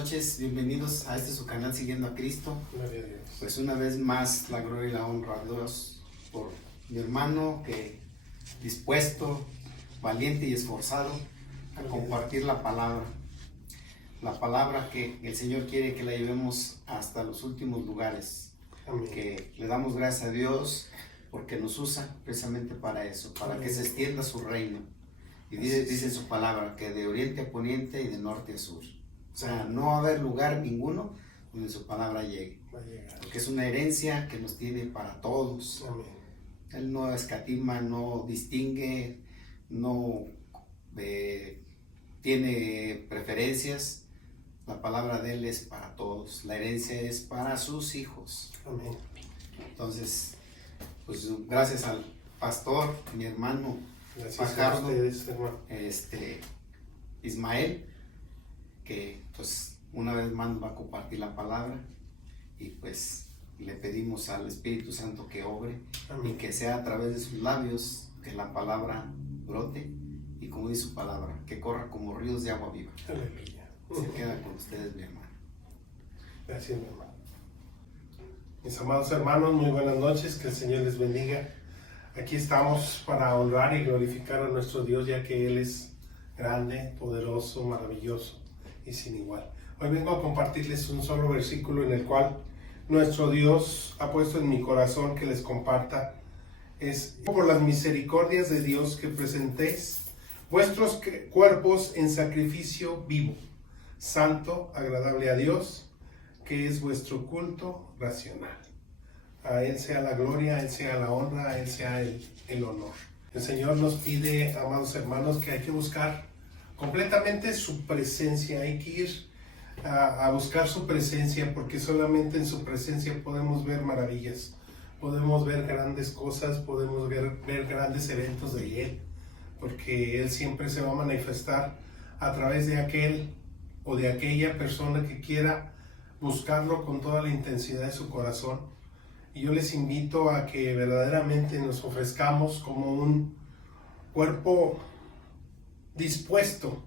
noches, bienvenidos a este su canal Siguiendo a Cristo. Gloria a Dios. Pues una vez más la gloria y la honra a Dios por mi hermano que dispuesto, valiente y esforzado a compartir la palabra que el Señor quiere que la llevemos hasta los últimos lugares. Amén. Que le damos gracias a Dios porque nos usa precisamente para eso, para que se extienda su reino. Y dice en su palabra que de oriente a poniente y de norte a sur. O sea, no va a haber lugar ninguno donde su palabra llegue. Porque es una herencia que nos tiene para todos. Amén. Él no escatima, no distingue, no tiene preferencias. La palabra de Él es para todos. La herencia es para sus hijos. Amén. Entonces, pues gracias al pastor, mi hermano, Gracias Fajardo, a ustedes, hermano. Ismael, que pues una vez más nos va a compartir la palabra y pues le pedimos al Espíritu Santo que obre. Amén. Y que sea a través de sus labios que la palabra brote y como dice su palabra, que corra como ríos de agua viva. Aleluya. Se queda con ustedes, mi hermano. Gracias, mi hermano. Mis amados hermanos, muy buenas noches, que el Señor les bendiga. Aquí estamos para honrar y glorificar a nuestro Dios, ya que Él es grande, poderoso, maravilloso y sin igual. Hoy vengo a compartirles un solo versículo en el cual nuestro Dios ha puesto en mi corazón que les comparta. Es por las misericordias de Dios que presentéis vuestros cuerpos en sacrificio vivo, santo, agradable a Dios, que es vuestro culto racional. A Él sea la gloria, a Él sea la honra, a Él sea el honor. El Señor nos pide, amados hermanos, que hay que buscar completamente su presencia, hay que ir a buscar su presencia, porque solamente en su presencia podemos ver maravillas, podemos ver grandes cosas, podemos ver grandes eventos de Él, porque Él siempre se va a manifestar a través de aquel o de aquella persona que quiera buscarlo con toda la intensidad de su corazón. Y yo les invito a que verdaderamente nos ofrezcamos como un cuerpo dispuesto,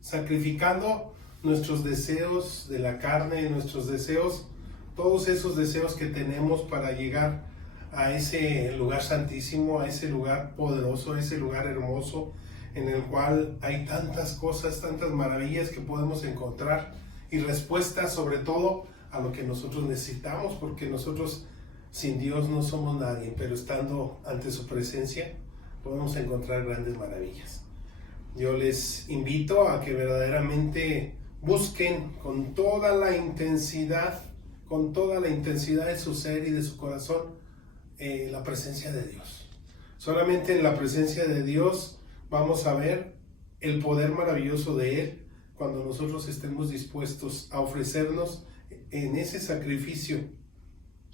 sacrificando nuestros deseos de la carne, nuestros deseos, todos esos deseos que tenemos para llegar a ese lugar santísimo, a ese lugar poderoso, a ese lugar hermoso, en el cual hay tantas cosas, tantas maravillas que podemos encontrar y respuestas sobre todo a lo que nosotros necesitamos, porque nosotros sin Dios no somos nadie, pero estando ante su presencia podemos encontrar grandes maravillas. Yo les invito a que verdaderamente busquen con toda la intensidad de su ser y de su corazón la presencia de Dios. Solamente en la presencia de Dios vamos a ver el poder maravilloso de Él cuando nosotros estemos dispuestos a ofrecernos en ese sacrificio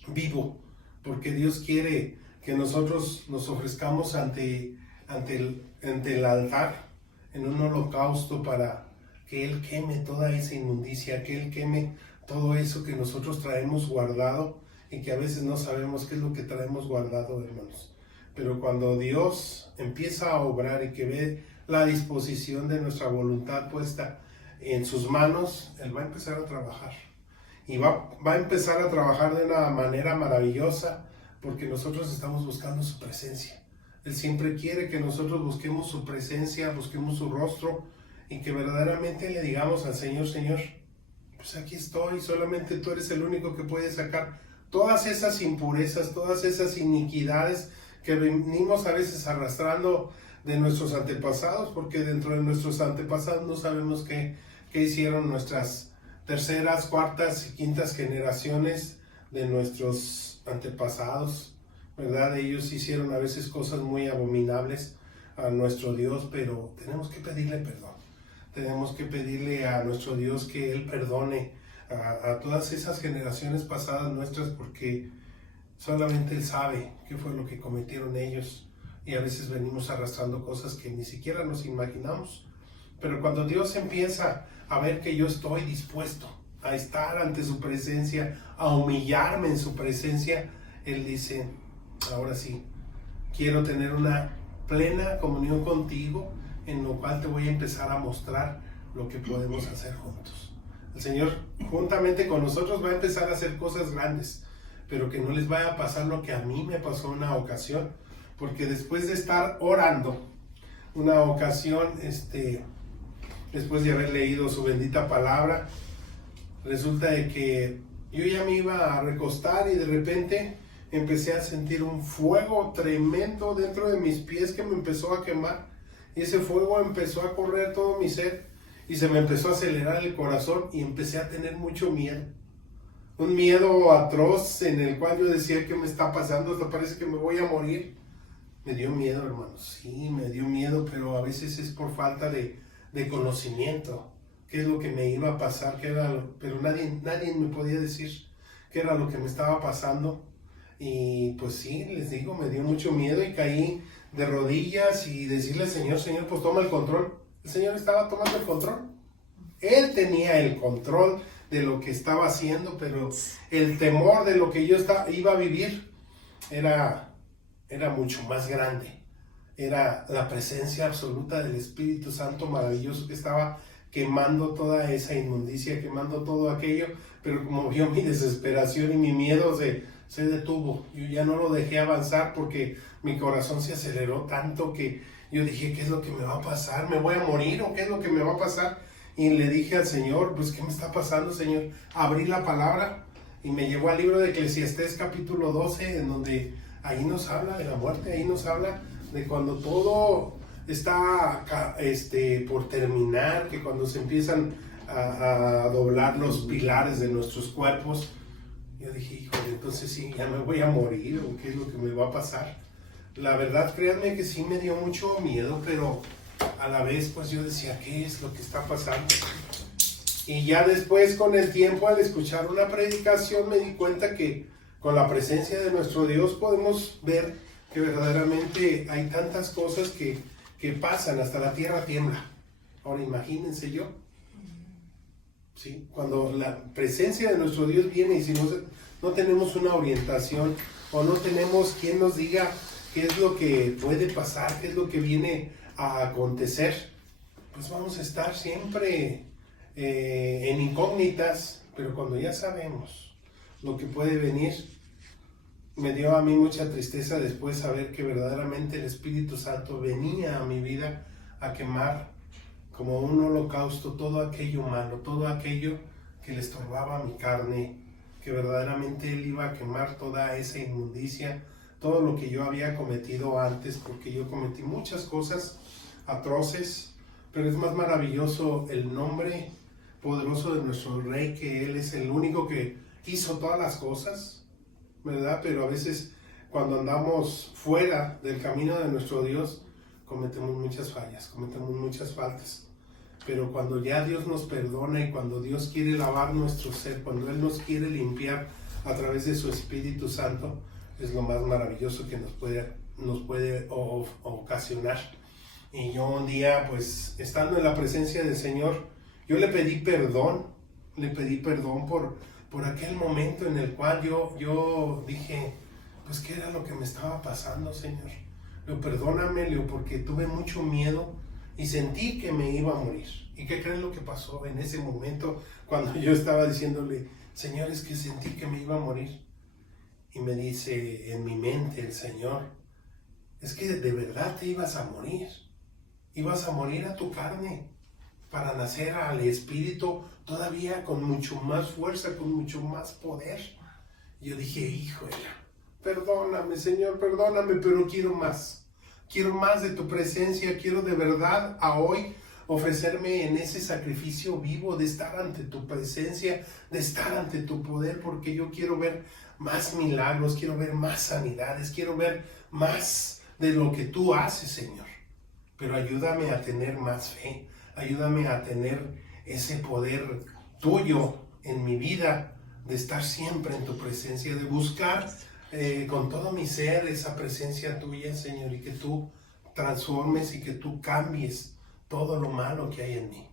vivo, porque Dios quiere que nosotros nos ofrezcamos ante el altar en un holocausto para que Él queme toda esa inmundicia, que Él queme todo eso que nosotros traemos guardado y que a veces no sabemos qué es lo que traemos guardado, hermanos. Pero cuando Dios empieza a obrar y que ve la disposición de nuestra voluntad puesta en sus manos, Él va a empezar a trabajar. Y va a empezar a trabajar de una manera maravillosa porque nosotros estamos buscando su presencia. Él siempre quiere que nosotros busquemos su presencia, busquemos su rostro y que verdaderamente le digamos al Señor, Señor, pues aquí estoy, solamente tú eres el único que puede sacar todas esas impurezas, todas esas iniquidades que venimos a veces arrastrando de nuestros antepasados, porque dentro de nuestros antepasados no sabemos qué hicieron nuestras terceras, cuartas y quintas generaciones de nuestros antepasados, ¿verdad? Ellos hicieron a veces cosas muy abominables a nuestro Dios, pero tenemos que pedirle perdón. Tenemos que pedirle a nuestro Dios que Él perdone a todas esas generaciones pasadas nuestras, porque solamente Él sabe qué fue lo que cometieron ellos y a veces venimos arrastrando cosas que ni siquiera nos imaginamos. Pero cuando Dios empieza a ver que yo estoy dispuesto a estar ante su presencia, a humillarme en su presencia, Él dice, ahora sí, quiero tener una plena comunión contigo, en lo cual te voy a empezar a mostrar lo que podemos hacer juntos. El Señor juntamente con nosotros va a empezar a hacer cosas grandes, pero que no les vaya a pasar lo que a mí me pasó una ocasión, porque después de estar orando, una ocasión, después de haber leído su bendita palabra, resulta de que yo ya me iba a recostar y de repente empecé a sentir un fuego tremendo dentro de mis pies que me empezó a quemar, y ese fuego empezó a correr todo mi ser y se me empezó a acelerar el corazón y empecé a tener mucho miedo, un miedo atroz en el cual yo decía: ¿qué me está pasando? Hasta parece que me voy a morir. Me dio miedo, hermanos, sí, me dio miedo, pero a veces es por falta de conocimiento, qué es lo que me iba a pasar, pero nadie me podía decir qué era lo que me estaba pasando. Y pues sí, les digo, me dio mucho miedo y caí de rodillas y decirle: Señor, pues toma el control. El Señor estaba tomando el control. Él tenía el control de lo que estaba haciendo, pero el temor de lo que yo iba a vivir era mucho más grande. Era la presencia absoluta del Espíritu Santo maravilloso que estaba quemando toda esa inmundicia, quemando todo aquello, pero como vio mi desesperación y mi miedo se detuvo. Yo ya no lo dejé avanzar porque mi corazón se aceleró tanto que yo dije: ¿qué es lo que me va a pasar? ¿Me voy a morir o qué es lo que me va a pasar? Y le dije al Señor: pues ¿qué me está pasando, Señor? Abrí la palabra y me llevó al libro de Eclesiastés capítulo 12, en donde ahí nos habla de la muerte, ahí nos habla de cuando todo está por terminar, que cuando se empiezan a doblar los pilares de nuestros cuerpos. Yo dije: híjole, entonces sí, ya me voy a morir, o qué es lo que me va a pasar. La verdad, créanme que sí me dio mucho miedo, pero a la vez pues yo decía: ¿qué es lo que está pasando? Y ya después, con el tiempo, al escuchar una predicación, me di cuenta que con la presencia de nuestro Dios podemos ver que verdaderamente hay tantas cosas que pasan, hasta la tierra tiembla. Ahora imagínense yo, ¿sí? Cuando la presencia de nuestro Dios viene, y si no tenemos una orientación o no tenemos quien nos diga qué es lo que puede pasar, qué es lo que viene a acontecer, pues vamos a estar siempre en incógnitas. Pero cuando ya sabemos lo que puede venir, me dio a mí mucha tristeza después saber que verdaderamente el Espíritu Santo venía a mi vida a quemar como un holocausto todo aquello malo, todo aquello que le estorbaba a mi carne, que verdaderamente Él iba a quemar toda esa inmundicia, todo lo que yo había cometido antes, porque yo cometí muchas cosas atroces, pero es más maravilloso el nombre poderoso de nuestro Rey, que Él es el único que hizo todas las cosas, ¿verdad? Pero a veces cuando andamos fuera del camino de nuestro Dios, cometemos muchas fallas, cometemos muchas faltas. Pero cuando ya Dios nos perdona y cuando Dios quiere lavar nuestro ser, cuando Él nos quiere limpiar a través de su Espíritu Santo, es lo más maravilloso que nos puede ocasionar. Y yo un día, pues, estando en la presencia del Señor, yo le pedí perdón por aquel momento en el cual yo dije: pues, ¿qué era lo que me estaba pasando, Señor? Perdóname, porque tuve mucho miedo y sentí que me iba a morir. ¿Y qué creen lo que pasó en ese momento cuando yo estaba diciéndole: Señor, es que sentí que me iba a morir? Y me dice en mi mente el Señor: es que de verdad te ibas a morir. Ibas a morir a tu carne para nacer al Espíritu todavía con mucho más fuerza, con mucho más poder. Y yo dije: híjole, perdóname, Señor, perdóname, pero quiero más. Quiero más de tu presencia, quiero de verdad a hoy ofrecerme en ese sacrificio vivo de estar ante tu presencia, de estar ante tu poder, porque yo quiero ver más milagros, quiero ver más sanidades, quiero ver más de lo que tú haces, Señor. Pero ayúdame a tener más fe, ayúdame a tener ese poder tuyo en mi vida, de estar siempre en tu presencia, de buscar con todo mi ser esa presencia tuya, Señor, y que tú transformes y que tú cambies todo lo malo que hay en mí.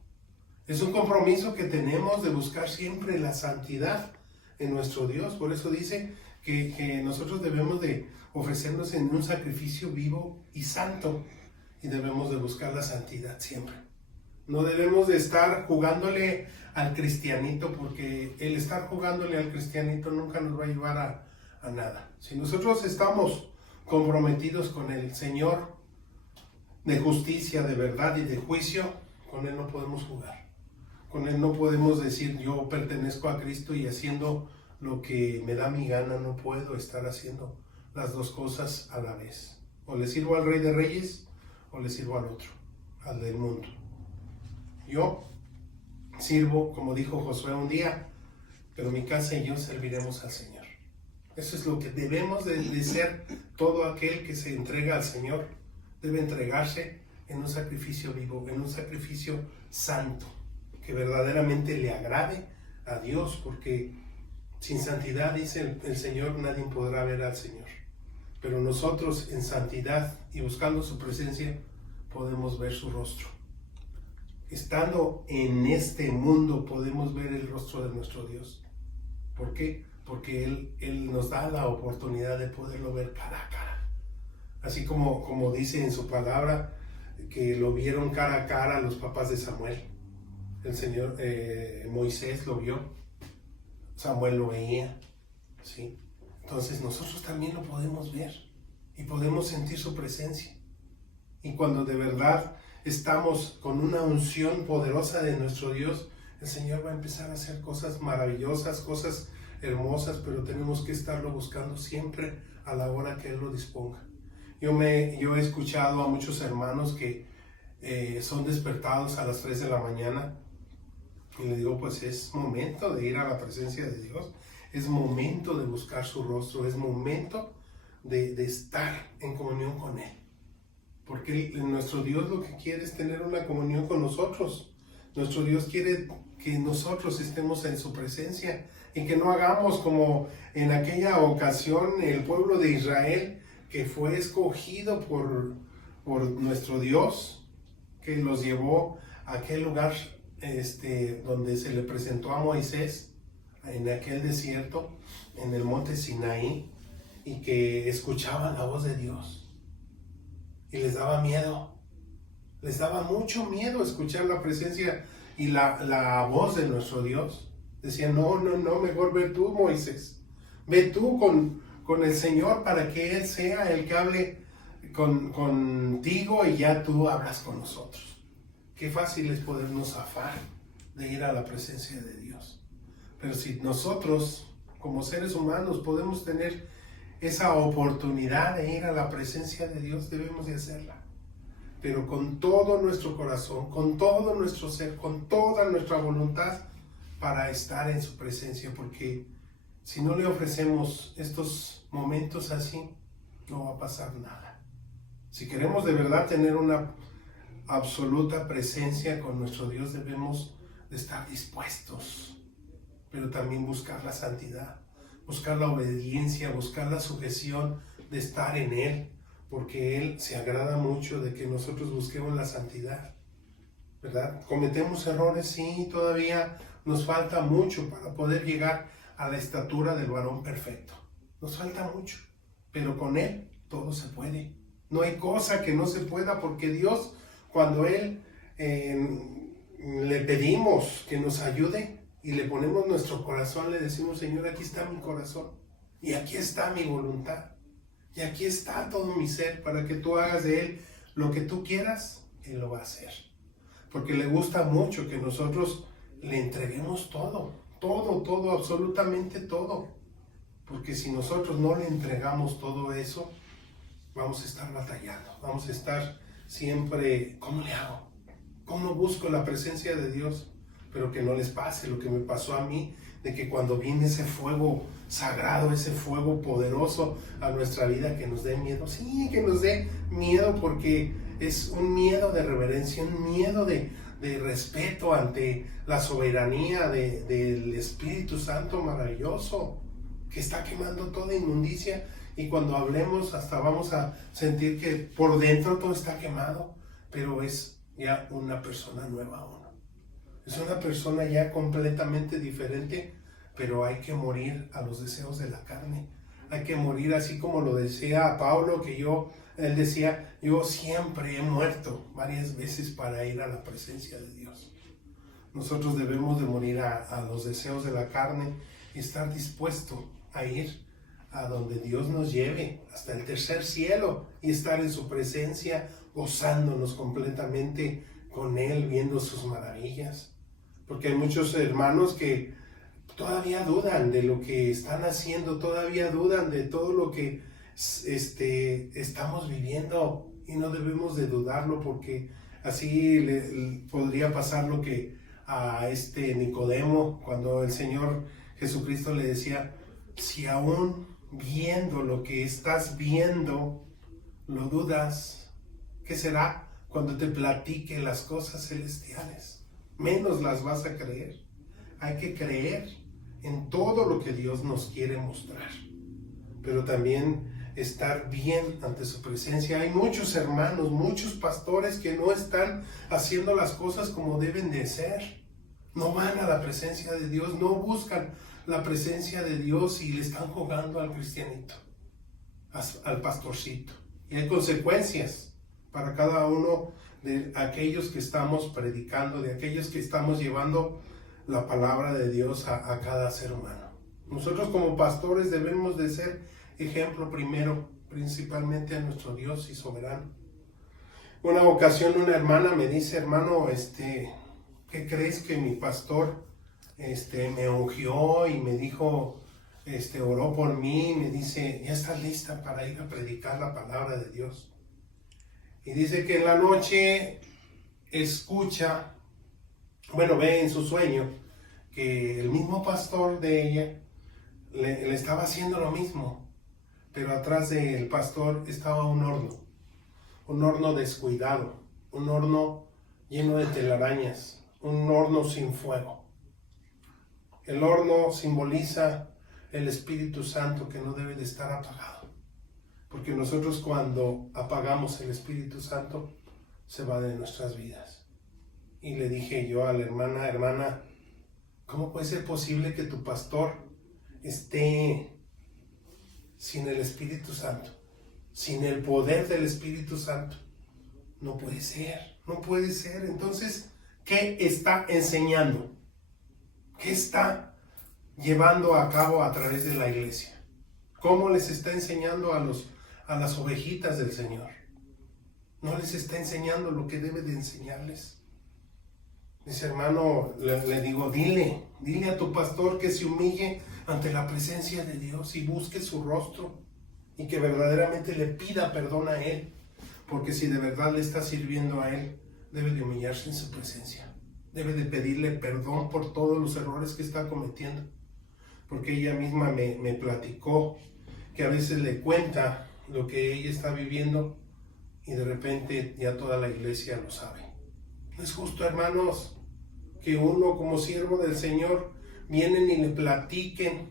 Es un compromiso que tenemos de buscar siempre la santidad en nuestro Dios. Por eso dice que nosotros debemos de ofrecernos en un sacrificio vivo y santo, y debemos de buscar la santidad siempre. No debemos de estar jugándole al cristianito, porque el estar jugándole al cristianito nunca nos va a llevar a nada. Si nosotros estamos comprometidos con el Señor de justicia, de verdad y de juicio, con Él no podemos jugar. Con Él no podemos decir yo pertenezco a Cristo y haciendo lo que me da mi gana. No puedo estar haciendo las dos cosas a la vez. O le sirvo al Rey de Reyes o le sirvo al otro, al del mundo. Yo sirvo, como dijo Josué un día, pero mi casa y yo serviremos al Señor. Eso es lo que debemos de ser. Todo aquel que se entrega al Señor debe entregarse en un sacrificio vivo, en un sacrificio santo, que verdaderamente le agrade a Dios, porque sin santidad, dice el Señor, nadie podrá ver al Señor. Pero nosotros en santidad y buscando su presencia podemos ver su rostro. Estando en este mundo podemos ver el rostro de nuestro Dios. ¿Por qué? Porque Él nos da la oportunidad de poderlo ver cara a cara. Así como dice en su palabra, que lo vieron cara a cara los papás de Samuel. El Señor, Moisés lo vio, Samuel lo veía, ¿sí? Entonces nosotros también lo podemos ver y podemos sentir su presencia. Y cuando de verdad estamos con una unción poderosa de nuestro Dios, el Señor va a empezar a hacer cosas maravillosas, cosas hermosas, pero tenemos que estarlo buscando siempre a la hora que Él lo disponga. Yo he escuchado a muchos hermanos que son despertados a las 3 de la mañana y le digo, pues es momento de ir a la presencia de Dios, es momento de buscar su rostro, es momento de estar en comunión con Él. Porque nuestro Dios lo que quiere es tener una comunión con nosotros. Nuestro Dios quiere que nosotros estemos en su presencia y que no hagamos como en aquella ocasión el pueblo de Israel, que fue escogido por nuestro Dios, que los llevó a aquel lugar donde se le presentó a Moisés, en aquel desierto, en el monte Sinaí, y que escuchaban la voz de Dios. Y les daba miedo, les daba mucho miedo escuchar la presencia y la voz de nuestro Dios. Decían, no, mejor ve tú, Moisés, ve tú con el Señor para que Él sea el que hable contigo y ya tú hablas con nosotros. Qué fácil es podernos zafar de ir a la presencia de Dios. Pero si nosotros, como seres humanos, podemos tener esa oportunidad de ir a la presencia de Dios, debemos de hacerla. Pero con todo nuestro corazón, con todo nuestro ser, con toda nuestra voluntad para estar en su presencia, porque si no le ofrecemos estos momentos así, no va a pasar nada. Si queremos de verdad tener una absoluta presencia con nuestro Dios, debemos de estar dispuestos, pero también buscar la santidad, buscar la obediencia, buscar la sujeción de estar en Él, porque Él se agrada mucho de que nosotros busquemos la santidad, ¿verdad? Cometemos errores, sí, todavía nos falta mucho para poder llegar a la estatura del varón perfecto. Nos falta mucho, pero con Él todo se puede. No hay cosa que no se pueda, porque Dios, cuando Él le pedimos que nos ayude y le ponemos nuestro corazón, le decimos, Señor, aquí está mi corazón y aquí está mi voluntad y aquí está todo mi ser para que tú hagas de Él lo que tú quieras. Él lo va a hacer, porque le gusta mucho que nosotros le entreguemos todo, absolutamente todo. Porque si nosotros no le entregamos todo eso, vamos a estar batallando, vamos a estar siempre, ¿cómo le hago? ¿Cómo busco la presencia de Dios? Pero que no les pase lo que me pasó a mí, de que cuando viene ese fuego sagrado, ese fuego poderoso a nuestra vida, que nos dé miedo. Sí, que nos dé miedo, porque es un miedo de reverencia, un miedo de respeto ante la soberanía del Espíritu Santo maravilloso, que está quemando toda inmundicia, y cuando hablemos hasta vamos a sentir que por dentro todo está quemado, pero es ya una persona nueva uno. Es una persona ya completamente diferente, pero hay que morir a los deseos de la carne. Hay que morir, así como lo decía Pablo, que yo él decía, yo siempre he muerto varias veces para ir a la presencia de Dios. Nosotros debemos de morir a los deseos de la carne y estar dispuesto a ir a donde Dios nos lleve, hasta el tercer cielo, y estar en su presencia, gozándonos completamente con Él, viendo sus maravillas. Porque hay muchos hermanos que todavía dudan de lo que están haciendo, todavía dudan de todo lo que estamos viviendo, y no debemos de dudarlo, porque así podría pasar lo que a Nicodemo, cuando el Señor Jesucristo le decía, si aún viendo lo que estás viendo, lo dudas, ¿qué será cuando te platique las cosas celestiales? Menos las vas a creer. Hay que creer en todo lo que Dios nos quiere mostrar, pero también estar bien ante su presencia. Hay muchos hermanos, muchos pastores que no están haciendo las cosas como deben de ser. No van a la presencia de Dios, no buscan la presencia de Dios y le están jugando al cristianito, al pastorcito. Y hay consecuencias para cada uno de aquellos que estamos predicando, de aquellos que estamos llevando la palabra de Dios a cada ser humano. Nosotros como pastores debemos de ser ejemplo primero, principalmente a nuestro Dios y soberano. Una ocasión una hermana me dice, hermano, ¿qué crees que mi pastor me ungió y me dijo, oró por mí, me dice, ya estás lista para ir a predicar la palabra de Dios? Y dice que en la noche escucha, ve en su sueño, que el mismo pastor de ella le estaba haciendo lo mismo, pero atrás del pastor estaba un horno descuidado, un horno lleno de telarañas, un horno sin fuego. El horno simboliza el Espíritu Santo, que no debe de estar apagado, porque nosotros cuando apagamos el Espíritu Santo se va de nuestras vidas. Y le dije yo a la hermana, ¿cómo puede ser posible que tu pastor esté sin el Espíritu Santo, sin el poder del Espíritu Santo? No puede ser, no puede ser. Entonces, ¿qué está enseñando? ¿Qué está llevando a cabo a través de la iglesia? ¿Cómo les está enseñando a las ovejitas del Señor? No les está enseñando lo que debe de enseñarles. Dice, hermano, le digo, dile a tu pastor que se humille ante la presencia de Dios y busque su rostro, y que verdaderamente le pida perdón a Él, porque si de verdad le está sirviendo a Él, debe de humillarse en su presencia, debe de pedirle perdón por todos los errores que está cometiendo, porque ella misma me platicó que a veces le cuenta lo que ella está viviendo y de repente ya toda la iglesia lo sabe. No es justo, hermanos, que uno como siervo del Señor vienen y le platiquen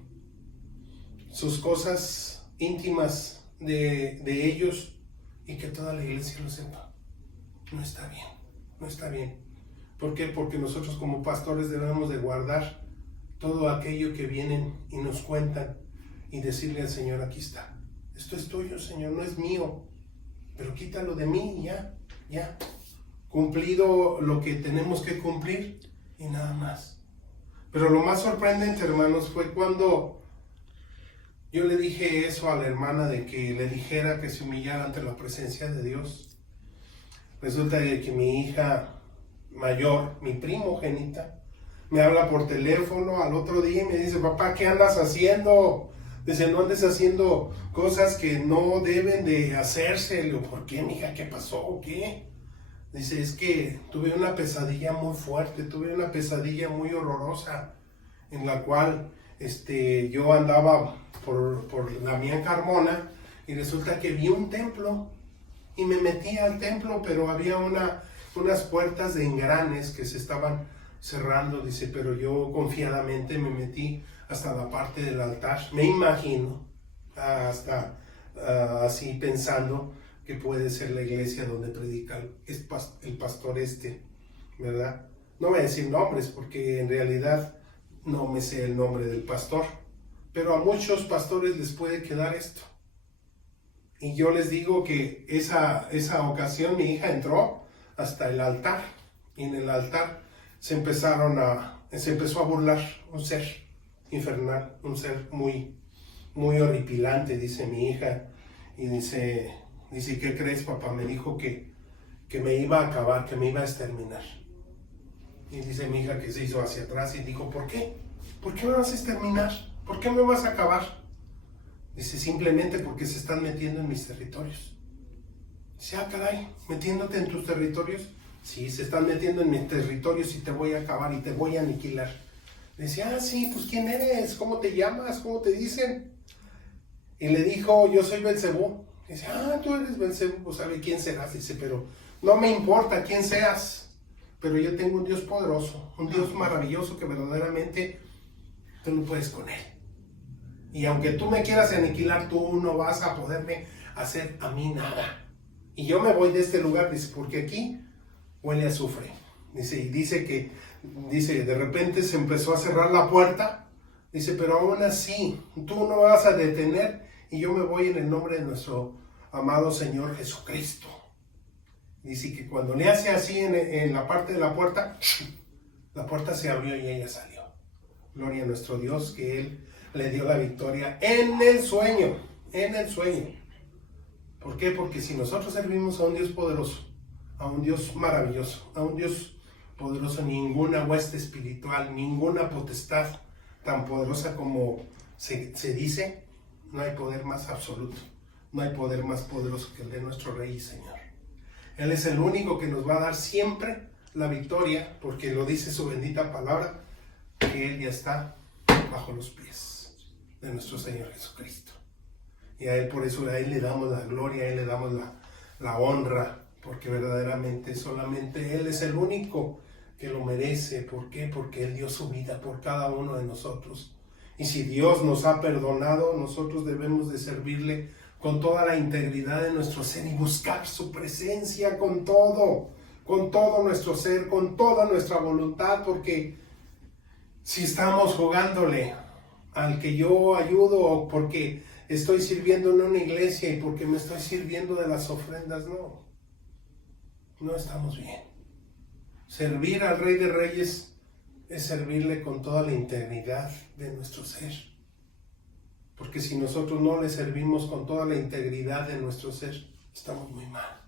sus cosas íntimas de ellos y que toda la iglesia lo sepa. No está bien, no está bien. ¿Por qué? Porque nosotros como pastores debemos de guardar todo aquello que vienen y nos cuentan y decirle al Señor, aquí está, esto es tuyo, Señor, no es mío, pero quítalo de mí, ya, cumplido lo que tenemos que cumplir y nada más. Pero lo más sorprendente, hermanos, fue cuando yo le dije eso a la hermana, de que le dijera que se humillara ante la presencia de Dios. Resulta que mi hija mayor, mi primogénita, me habla por teléfono al otro día y me dice, papá, ¿qué andas haciendo? Dice, no andes haciendo cosas que no deben de hacerse. Le digo, ¿por qué, mija? ¿Qué pasó? ¿O qué? Dice, es que tuve una pesadilla muy fuerte, tuve una pesadilla muy horrorosa, en la cual yo andaba por Damián Carmona y resulta que vi un templo y me metí al templo, pero había unas puertas de engranes que se estaban cerrando. Dice, pero yo confiadamente me metí hasta la parte del altar. Me imagino, hasta así pensando que puede ser la iglesia donde predica el pastor ¿verdad? No voy a decir nombres porque en realidad no me sé el nombre del pastor, pero a muchos pastores les puede quedar esto. Y yo les digo que esa ocasión mi hija entró hasta el altar, y en el altar se empezó a burlar un ser infernal, un ser muy, muy horripilante, dice mi hija. Y dice, ¿qué crees, papá? Me dijo que me iba a acabar, que me iba a exterminar. Y dice mi hija que se hizo hacia atrás y dijo, ¿por qué? ¿Por qué me vas a exterminar? ¿Por qué me vas a acabar? Dice, simplemente porque se están metiendo en mis territorios. Dice, caray, ¿metiéndote en tus territorios? Sí, se están metiendo en mis territorios y te voy a acabar y te voy a aniquilar. Dice, sí, pues ¿quién eres? ¿Cómo te llamas? ¿Cómo te dicen? Y le dijo, yo soy Belcebú. Dice, tú eres Belcebú, pues sabe quién serás. Dice, pero no me importa quién seas, pero yo tengo un Dios poderoso, un Dios maravilloso que verdaderamente tú no puedes con él. Y aunque tú me quieras aniquilar, tú no vas a poderme hacer a mí nada. Y yo me voy de este lugar, dice, porque aquí huele a azufre. Dice, y dice, de repente se empezó a cerrar la puerta. Dice, pero aún así, tú no vas a detener y yo me voy en el nombre de nuestro amado Señor Jesucristo. Dice que cuando le hace así en la parte de la puerta se abrió y ella salió. Gloria a nuestro Dios, que Él le dio la victoria en el sueño, ¿Por qué? Porque si nosotros servimos a un Dios poderoso, a un Dios maravilloso, a un Dios poderoso, ninguna hueste espiritual, ninguna potestad tan poderosa como se dice, no hay poder más absoluto, no hay poder más poderoso que el de nuestro Rey y Señor. Él es el único que nos va a dar siempre la victoria, porque lo dice su bendita palabra, que Él ya está bajo los pies de nuestro Señor Jesucristo. Y a Él, por eso a Él le damos la gloria, a Él le damos la honra, porque verdaderamente solamente Él es el único que lo merece. ¿Por qué? Porque Él dio su vida por cada uno de nosotros. Y si Dios nos ha perdonado, nosotros debemos de servirle con toda la integridad de nuestro ser y buscar su presencia con todo nuestro ser, con toda nuestra voluntad, porque si estamos jugándole al que yo ayudo o porque estoy sirviendo en una iglesia y porque me estoy sirviendo de las ofrendas, no estamos bien. Servir al Rey de Reyes es servirle con toda la integridad de nuestro ser. Porque si nosotros no le servimos con toda la integridad de nuestro ser, estamos muy mal.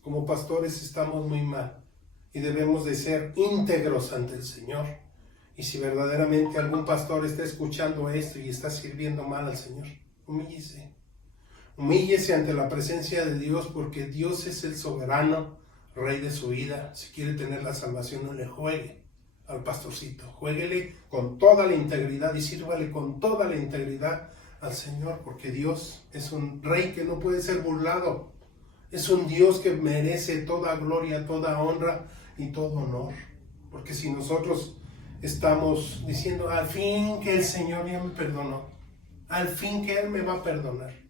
Como pastores estamos muy mal y debemos de ser íntegros ante el Señor. Y si verdaderamente algún pastor está escuchando esto y está sirviendo mal al Señor, humíllese. Humíllese ante la presencia de Dios, porque Dios es el soberano Rey de su vida. Si quiere tener la salvación, no le juegue al pastorcito. Juéguele con toda la integridad y sírvale con toda la integridad al Señor, porque Dios es un Rey que no puede ser burlado. Es un Dios que merece toda gloria, toda honra y todo honor. Porque si nosotros estamos diciendo, al fin que el Señor ya me perdonó, al fin que Él me va a perdonar.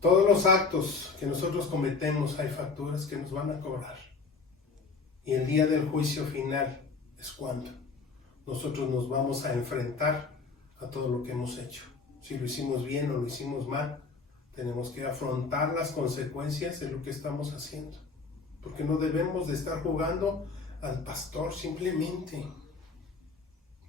Todos los actos que nosotros cometemos hay facturas que nos van a cobrar. Y el día del juicio final es cuando nosotros nos vamos a enfrentar a todo lo que hemos hecho. Si lo hicimos bien o lo hicimos mal, tenemos que afrontar las consecuencias de lo que estamos haciendo. Porque no debemos de estar jugando al pastor, simplemente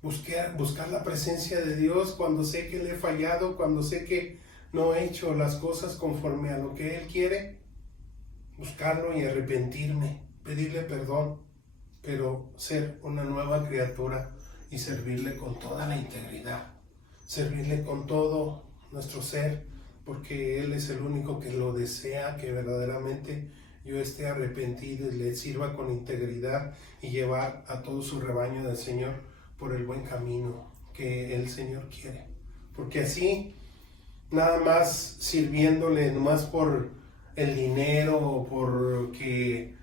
buscar la presencia de Dios cuando sé que le he fallado, cuando sé que no he hecho las cosas conforme a lo que Él quiere, buscarlo y arrepentirme, pedirle perdón, pero ser una nueva criatura y servirle con toda la integridad, servirle con todo nuestro ser, porque Él es el único que lo desea, que verdaderamente yo esté arrepentido y le sirva con integridad y llevar a todo su rebaño del Señor por el buen camino que el Señor quiere. Porque así, nada más sirviéndole, nomás por el dinero o porque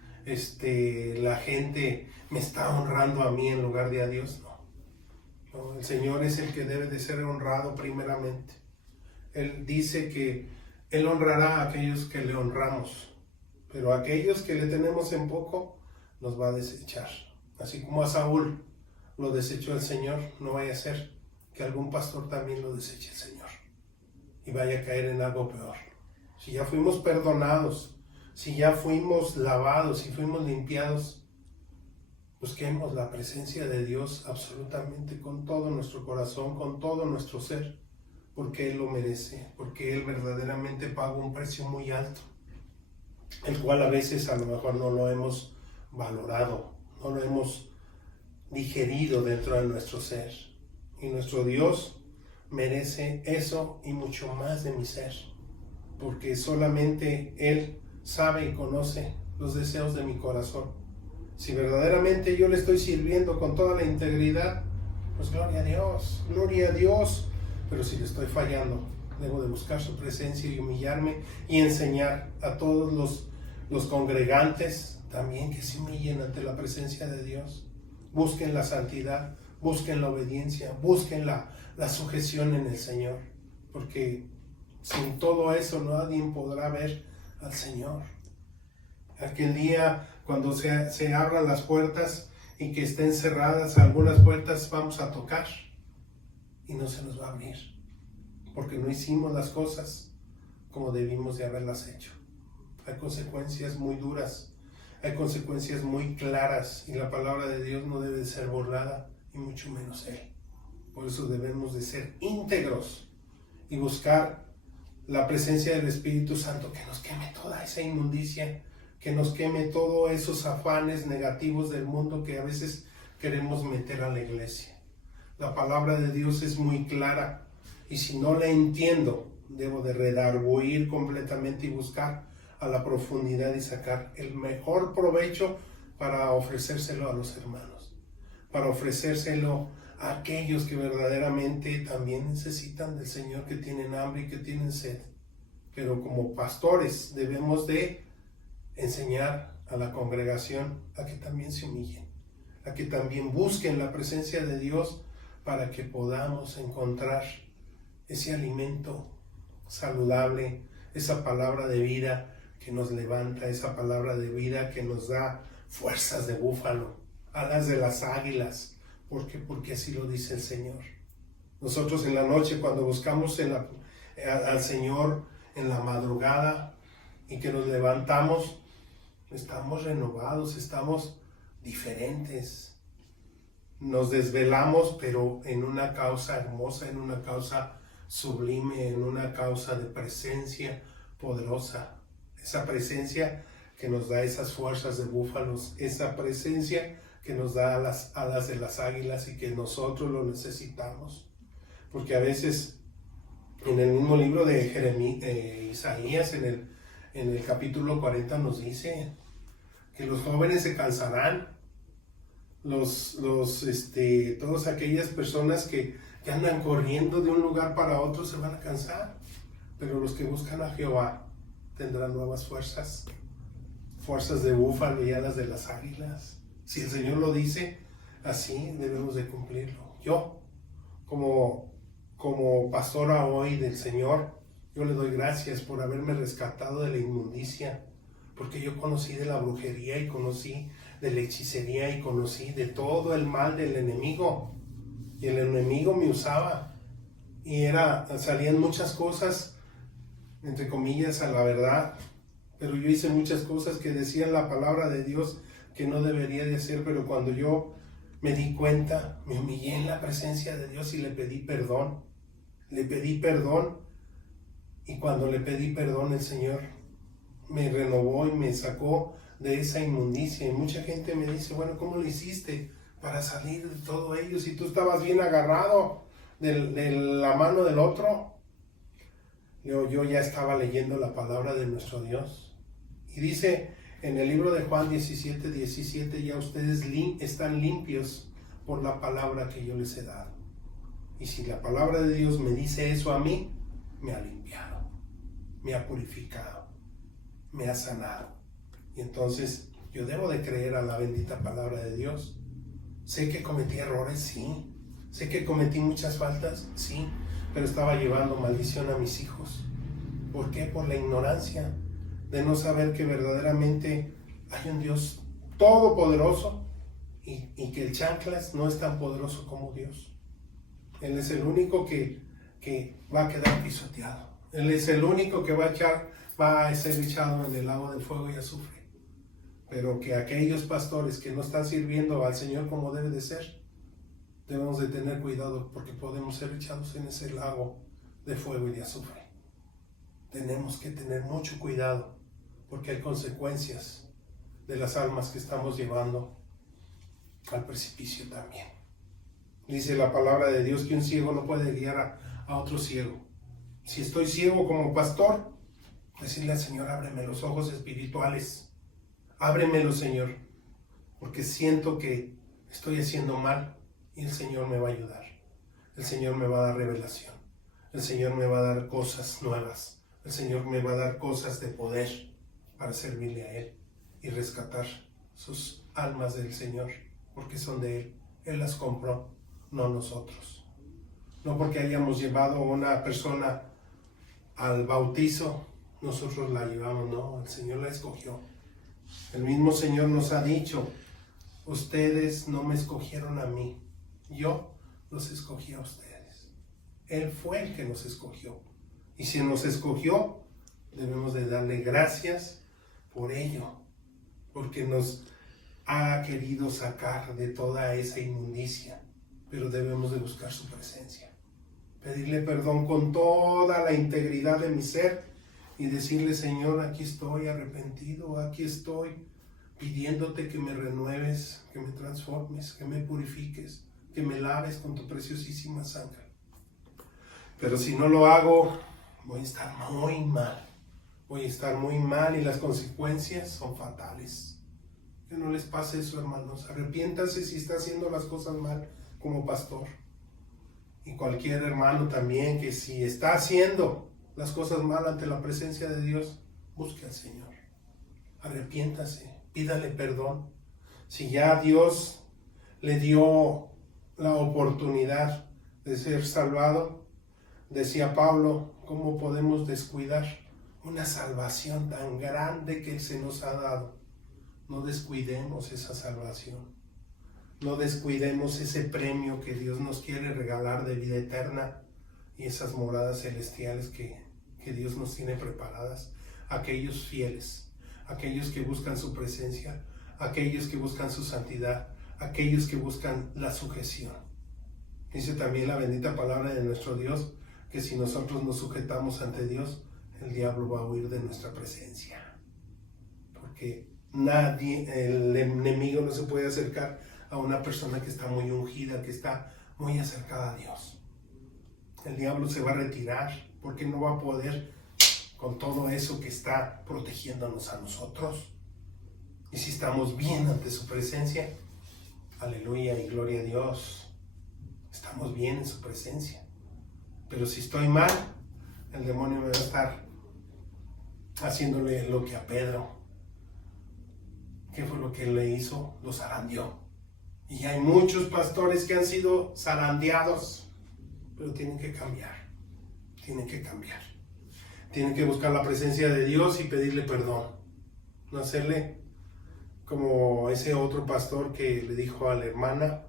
la gente me está honrando a mí en lugar de a Dios, no, el Señor es el que debe de ser honrado primeramente. Él dice que Él honrará a aquellos que le honramos, pero a aquellos que le tenemos en poco nos va a desechar. Así como a Saúl lo desechó el Señor, no vaya a ser que algún pastor también lo deseche el Señor. y vaya a caer en algo peor. Si ya fuimos perdonados, si ya fuimos lavados, si fuimos limpiados, busquemos la presencia de Dios absolutamente con todo nuestro corazón, con todo nuestro ser, porque Él lo merece, porque Él verdaderamente pagó un precio muy alto, el cual a veces a lo mejor no lo hemos valorado, no lo hemos digerido dentro de nuestro ser. Y nuestro Dios merece eso y mucho más de mi ser, porque solamente Él sabe y conoce los deseos de mi corazón. Si verdaderamente yo le estoy sirviendo con toda la integridad, pues gloria a Dios. Pero si le estoy fallando, debo de buscar su presencia y humillarme y enseñar a todos los congregantes también que se humillen ante la presencia de Dios. Busquen la santidad, busquen la obediencia, busquen la sujeción en el Señor, porque sin todo eso nadie podrá ver al Señor. Aquel día cuando se abran las puertas y que estén cerradas algunas puertas, vamos a tocar y no se nos va a abrir, porque no hicimos las cosas como debimos de haberlas hecho. Hay consecuencias muy duras, hay consecuencias muy claras, y la palabra de Dios no debe de ser burlada, y mucho menos Él. Por eso debemos de ser íntegros y buscar la presencia del Espíritu Santo, que nos queme toda esa inmundicia, que nos queme todos esos afanes negativos del mundo que a veces queremos meter a la iglesia. La palabra de Dios es muy clara, y si no la entiendo, debo de redarguir completamente y buscar a la profundidad y sacar el mejor provecho para ofrecérselo a los hermanos, para ofrecérselo a aquellos que verdaderamente también necesitan del Señor, que tienen hambre y que tienen sed. Pero como pastores debemos de enseñar a la congregación a que también se humillen, a que también busquen la presencia de Dios, para que podamos encontrar ese alimento saludable, esa palabra de vida que nos levanta, esa palabra de vida que nos da fuerzas de búfalo, alas de las águilas. ¿Por qué? Porque así lo dice el Señor. Nosotros en la noche, cuando buscamos al Señor en la madrugada y que nos levantamos, estamos renovados, estamos diferentes. Nos desvelamos, pero en una causa hermosa, en una causa sublime, en una causa de presencia poderosa. Esa presencia que nos da esas fuerzas de búfalos, esa presencia que nos da las alas de las águilas, y que nosotros lo necesitamos. Porque a veces en el mismo libro de Isaías, en el capítulo 40, nos dice que los jóvenes se cansarán, todas aquellas personas que andan corriendo de un lugar para otro se van a cansar, pero los que buscan a Jehová tendrán nuevas fuerzas de búfalo y alas de las águilas. Si el Señor lo dice, así debemos de cumplirlo. Yo, como pastora hoy del Señor, yo le doy gracias por haberme rescatado de la inmundicia, porque yo conocí de la brujería y conocí de la hechicería y conocí de todo el mal del enemigo, y el enemigo me usaba, y salían muchas cosas, entre comillas, a la verdad, pero yo hice muchas cosas que decían la palabra de Dios que no debería de hacer. Pero cuando yo me di cuenta, me humillé en la presencia de Dios y le pedí perdón, y cuando le pedí perdón, el Señor me renovó y me sacó de esa inmundicia. Y mucha gente me dice, bueno, ¿cómo lo hiciste para salir de todo ello si tú estabas bien agarrado de la mano del otro? Yo ya estaba leyendo la palabra de nuestro Dios, y dice en el libro de Juan 17:17, ya ustedes están limpios por la palabra que yo les he dado. Y si la palabra de Dios me dice eso a mí, me ha limpiado, me ha purificado, me ha sanado. Y entonces yo debo de creer a la bendita palabra de Dios. Sé que cometí errores, sí. Sé que cometí muchas faltas, sí. Pero estaba llevando maldición a mis hijos. ¿Por qué? Por la ignorancia de no saber que verdaderamente hay un Dios todopoderoso, y que el chanclas no es tan poderoso como Dios. Él es el único que va a quedar pisoteado. Él es el único que va a ser echado en el lago de fuego y azufre. Pero que aquellos pastores que no están sirviendo al Señor como debe de ser, debemos de tener cuidado porque podemos ser echados en ese lago de fuego y de azufre. Tenemos que tener mucho cuidado porque hay consecuencias de las almas que estamos llevando al precipicio también. Dice la palabra de Dios que un ciego no puede guiar a otro ciego. Si estoy ciego como pastor, decirle al Señor, ábreme los ojos espirituales, ábremelo, Señor, porque siento que estoy haciendo mal y el Señor me va a ayudar. El Señor me va a dar revelación. El Señor me va a dar cosas nuevas. El Señor me va a dar cosas de poder para servirle a Él y rescatar sus almas del Señor, porque son de Él. Él las compró, no nosotros. No porque hayamos llevado a una persona al bautizo, nosotros la llevamos, no, el Señor la escogió. El mismo Señor nos ha dicho, ustedes no me escogieron a mí, yo los escogí a ustedes. Él fue el que nos escogió. Y si nos escogió, debemos de darle gracias por ello, porque nos ha querido sacar de toda esa inmundicia, pero debemos de buscar su presencia. Pedirle perdón con toda la integridad de mi ser y decirle, Señor, aquí estoy arrepentido, aquí estoy pidiéndote que me renueves, que me transformes, que me purifiques, que me laves con tu preciosísima sangre. Pero si no lo hago, voy a estar muy mal. Voy a estar muy mal y las consecuencias son fatales. Que no les pase eso, hermanos. Arrepiéntanse si está haciendo las cosas mal como pastor. Y cualquier hermano también que si está haciendo las cosas mal ante la presencia de Dios, busque al Señor. Arrepiéntase, pídale perdón. Si ya Dios le dio la oportunidad de ser salvado, decía Pablo, ¿cómo podemos descuidar una salvación tan grande que se nos ha dado? No descuidemos esa salvación. No descuidemos ese premio que Dios nos quiere regalar de vida eterna y esas moradas celestiales que Dios nos tiene preparadas. Aquellos fieles, aquellos que buscan su presencia, aquellos que buscan su santidad, aquellos que buscan la sujeción. Dice también la bendita palabra de nuestro Dios que si nosotros nos sujetamos ante Dios, el diablo va a huir de nuestra presencia. Porque el enemigo no se puede acercar a una persona que está muy ungida, que está muy acercada a Dios. El diablo se va a retirar porque no va a poder con todo eso que está protegiéndonos a nosotros. Y si estamos bien ante su presencia, aleluya y gloria a Dios, estamos bien en su presencia. Pero si estoy mal, el demonio me va a estar haciéndole lo que a Pedro. ¿Qué fue lo que él le hizo? Lo zarandeó. Y hay muchos pastores que han sido zarandeados, pero tienen que cambiar. Tienen que cambiar. Tienen que buscar la presencia de Dios y pedirle perdón. No hacerle como ese otro pastor que le dijo a la hermana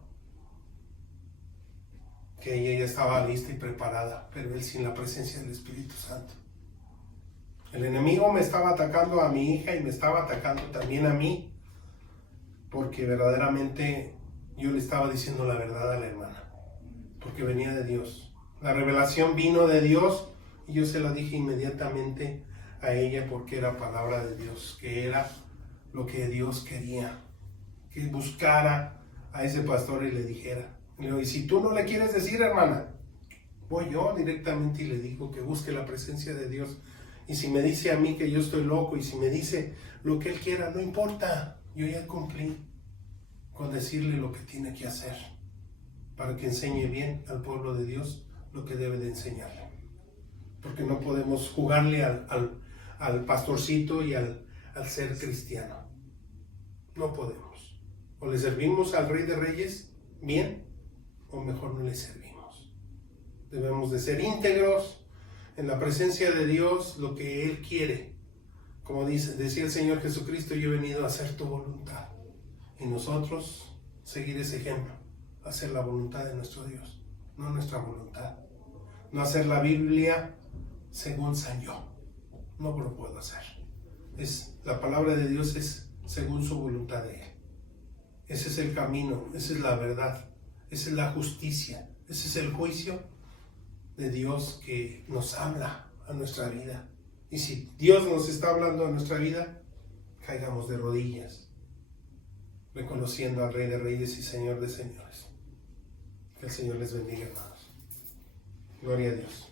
que ella ya estaba lista y preparada, pero él sin la presencia del Espíritu Santo. El enemigo me estaba atacando a mi hija y me estaba atacando también a mí, porque verdaderamente yo le estaba diciendo la verdad a la hermana, porque venía de Dios. La revelación vino de Dios y yo se la dije inmediatamente a ella porque era palabra de Dios, que era lo que Dios quería, que buscara a ese pastor y le dijera. Y le digo, y si tú no le quieres decir, hermana, voy yo directamente y le digo que busque la presencia de Dios. Y si me dice a mí que yo estoy loco y si me dice lo que él quiera, no importa, yo ya cumplí con decirle lo que tiene que hacer para que enseñe bien al pueblo de Dios lo que debe de enseñarle. Porque no podemos jugarle al pastorcito y al ser cristiano. No podemos. O le servimos al Rey de Reyes bien, o mejor no le servimos. Debemos de ser íntegros en la presencia de Dios, lo que Él quiere. Como decía el Señor Jesucristo, yo he venido a hacer tu voluntad. Y nosotros seguir ese ejemplo, hacer la voluntad de nuestro Dios, no nuestra voluntad. No hacer la Biblia según San yo. No lo puedo hacer. La palabra de Dios es según su voluntad de Él. Ese es el camino, esa es la verdad, esa es la justicia, ese es el juicio de Dios que nos habla a nuestra vida. Y si Dios nos está hablando a nuestra vida, caigamos de rodillas, reconociendo al Rey de Reyes y Señor de Señores. Que el Señor les bendiga, hermanos. Gloria a Dios.